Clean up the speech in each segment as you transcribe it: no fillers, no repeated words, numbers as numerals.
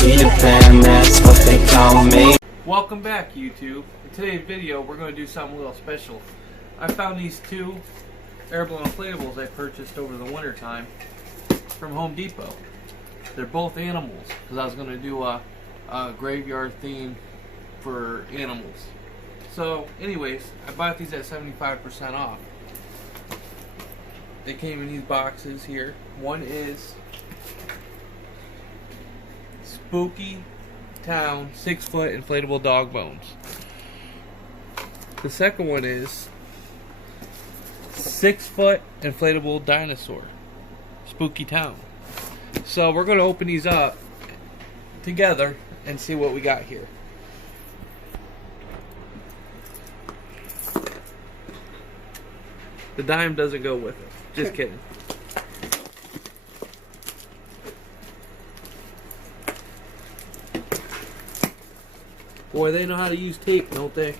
Peter Pan, that's what they call me. Welcome back, YouTube. In today's video, we're going to do something a little special. I found these two airblown inflatables I purchased over the winter time from Home Depot. They're both animals because I was going to do a graveyard theme for animals. So, anyways, I bought these at 75% off. They came in these boxes here. One is Spookytown 6-foot inflatable dog bones. The second one is 6-foot inflatable dinosaur, Spookytown. So we're going to open these up together and see what we got here. The dime doesn't go with it. Just kidding. Boy, they know how to use tape, don't they?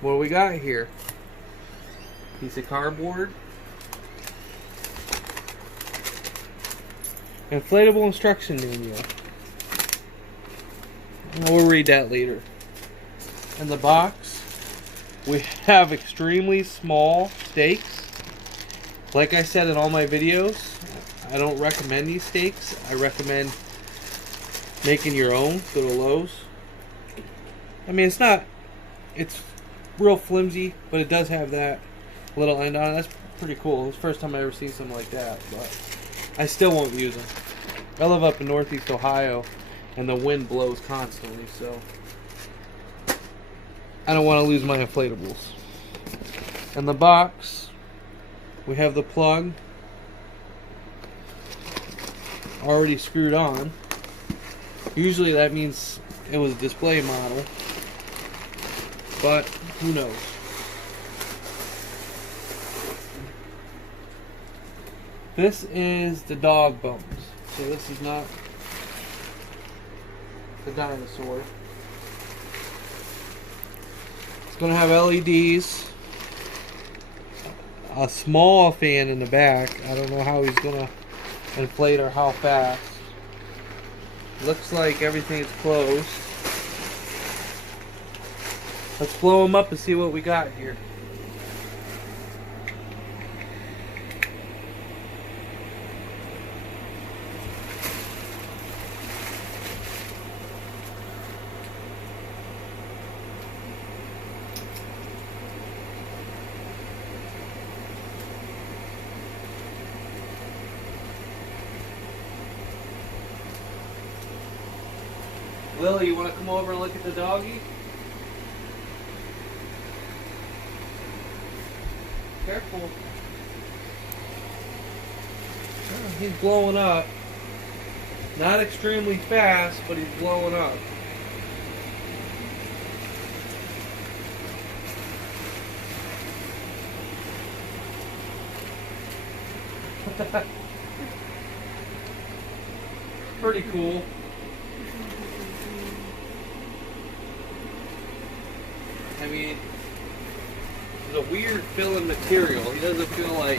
What do we got here? Piece of cardboard. Inflatable instruction manual. We'll read that later. In the box, we have extremely small stakes. Like I said in all my videos, I don't recommend these stakes. I recommend making your own. Go to Lowe's. I mean, it's real flimsy, but it does have that little end on it. That's pretty cool. It's the first time I ever seen something like that, but I still won't use them. I live up in Northeast Ohio, and the wind blows constantly, so I don't want to lose my inflatables. In the box, we have the plug already screwed on. Usually that means it was a display model, but who knows. This is the dog bones. So this is not the dinosaur. It's going to have LEDs, a small fan in the back. I don't know how he's going to inflate or how fast. Looks like everything is closed. Let's blow them up and see what we got here. Lily, you want to come over and look at the doggy? Careful. Oh, he's blowing up. Not extremely fast, but he's blowing up. Pretty cool. I mean, it's a weird filling material. He doesn't feel like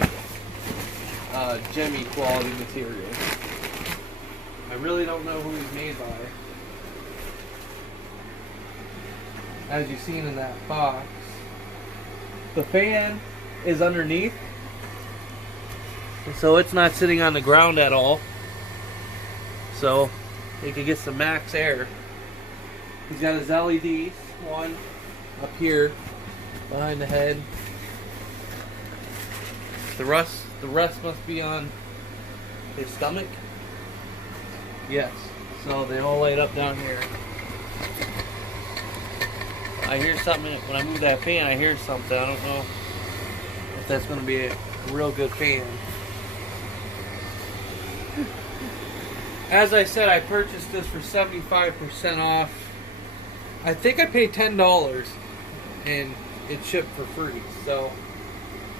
gemmy quality material. I really don't know who he's made by. As you've seen in that box, the fan is underneath, and so it's not sitting on the ground at all. So you can get some max air. He's got his LEDs, one up here behind the head. The rest must be on his stomach. Yes, so they all light up down here. I hear something when I move that fan. I hear something. I don't know if that's going to be a real good fan. As I said, I purchased this for 75% off. I think I paid $10 and it shipped for free. So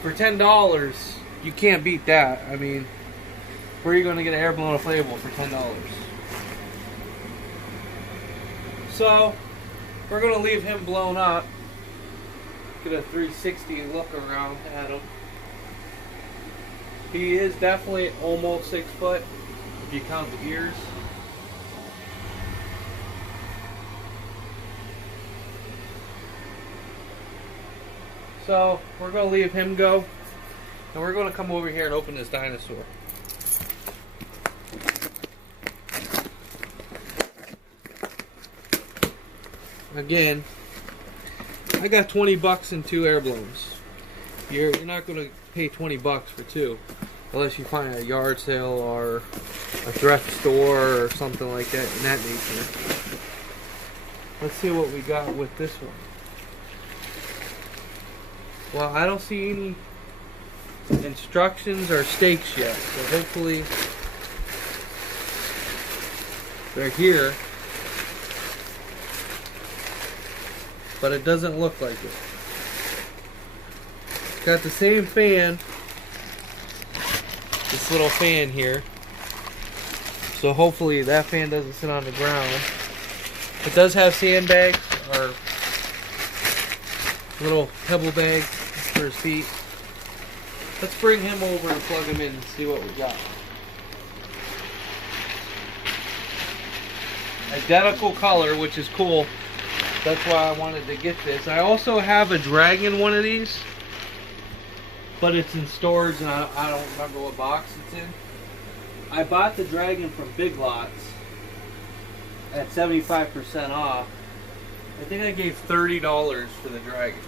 for $10, you can't beat that. I mean, where are you going to get an airblown inflatable for $10? So we're going to leave him blown up. Get a 360 look around at him. He is definitely almost 6 foot if you count the ears. So we're going to leave him go, and we're going to come over here and open this dinosaur. Again, I got 20 bucks in 2 airblowns. You're not going to pay 20 bucks for 2 unless you find a yard sale or a thrift store or something like that in that nature. Let's see what we got with this one. Well, I don't see any instructions or stakes yet, so hopefully they're here. But it doesn't look like it. Got the same fan, this little fan here. So hopefully that fan doesn't sit on the ground. It does have sandbags or little pebble bags for his feet. Let's bring him over and plug him in and see what we got. Identical color, which is cool. That's why I wanted to get this. I also have a dragon one of these, but it's in storage and I don't remember what box it's in. I bought the dragon from Big Lots at 75% off. I think I gave $30 for the dragon.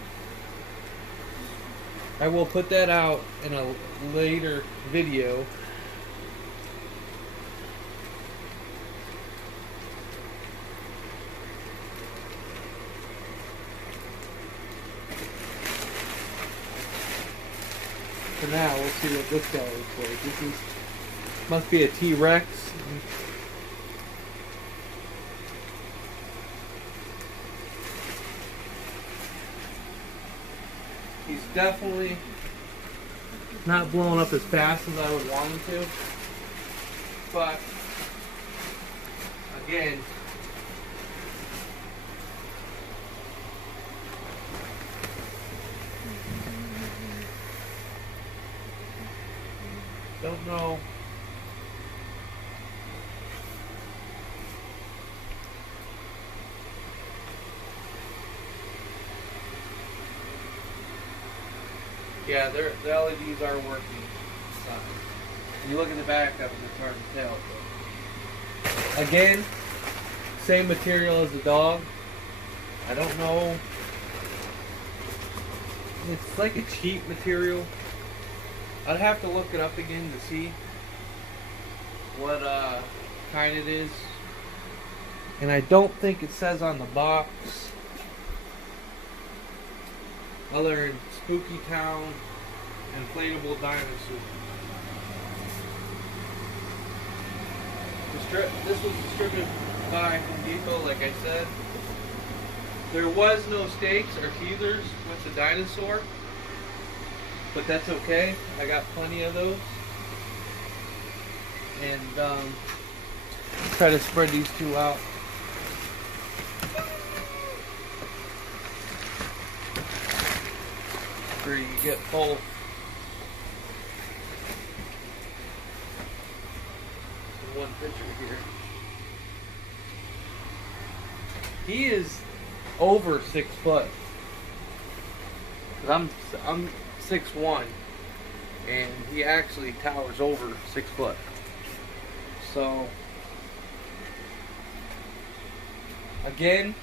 I will put that out in a later video. For now, we'll see what this guy looks like. This is, must be a T-Rex. He's definitely not blowing up as fast as I would want him to. But, again, don't know. Yeah, the LEDs are working. When you look in the back of them, it's hard to tell. But again, same material as the dog. I don't know. It's like a cheap material. I'd have to look it up again to see what kind it is. And I don't think it says on the box. Other than Spookytown inflatable dinosaur. This was distributed by Home Depot, like I said. There was no stakes or feathers with the dinosaur, but that's okay. I got plenty of those. And try to spread these two out. Where you get both. In one picture here. He is over 6 foot. I'm 6'1", and he actually towers over 6 foot. So again,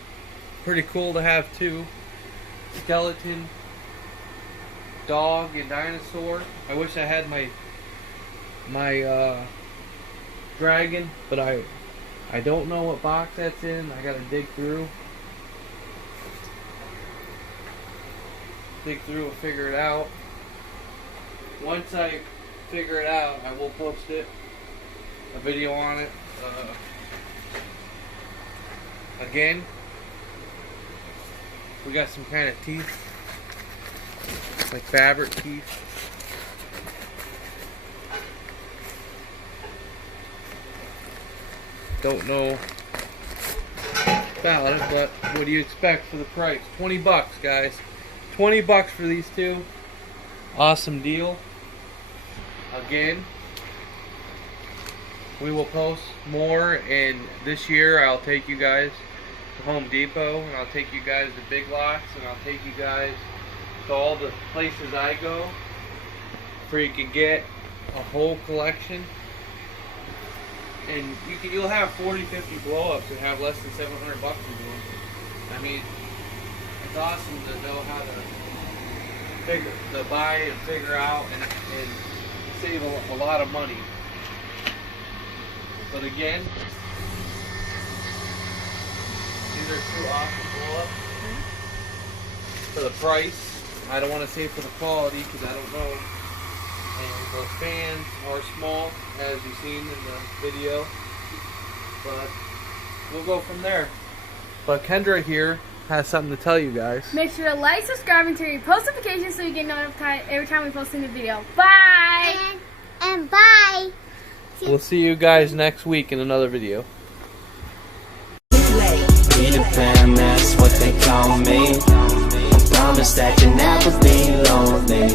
pretty cool to have two: skeleton, dog, and dinosaur. I wish I had my dragon, but I don't know what box that's in. I gotta dig through and figure it out. Once I figure it out, I will post it, a video on it. Again, we got some kind of teeth, like fabric teeth. Don't know about it, but what do you expect for the price? 20 bucks, guys. 20 bucks for these two. Awesome deal. again, we will post more, and this year I'll take you guys to Home Depot, and I'll take you guys to Big Lots, and I'll take you guys to all the places I go, where you can get a whole collection. And you'll have 40, 50 blow-ups and have less than $700 in them. I mean, it's awesome to know how to buy and figure out and save a lot of money. But again, these are 2 awesome blow-ups for the price. I don't want to say for the quality because I don't know. And those fans are small, as you've seen in the video, but we'll go from there. But Kendra here has something to tell you guys. Make sure to like, subscribe, and turn your post notifications so you get notified every time we post a new video. Bye! And bye! We'll see you guys next week in another video. Peter Pan, that's what they call me. I promise that you'll never be lonely.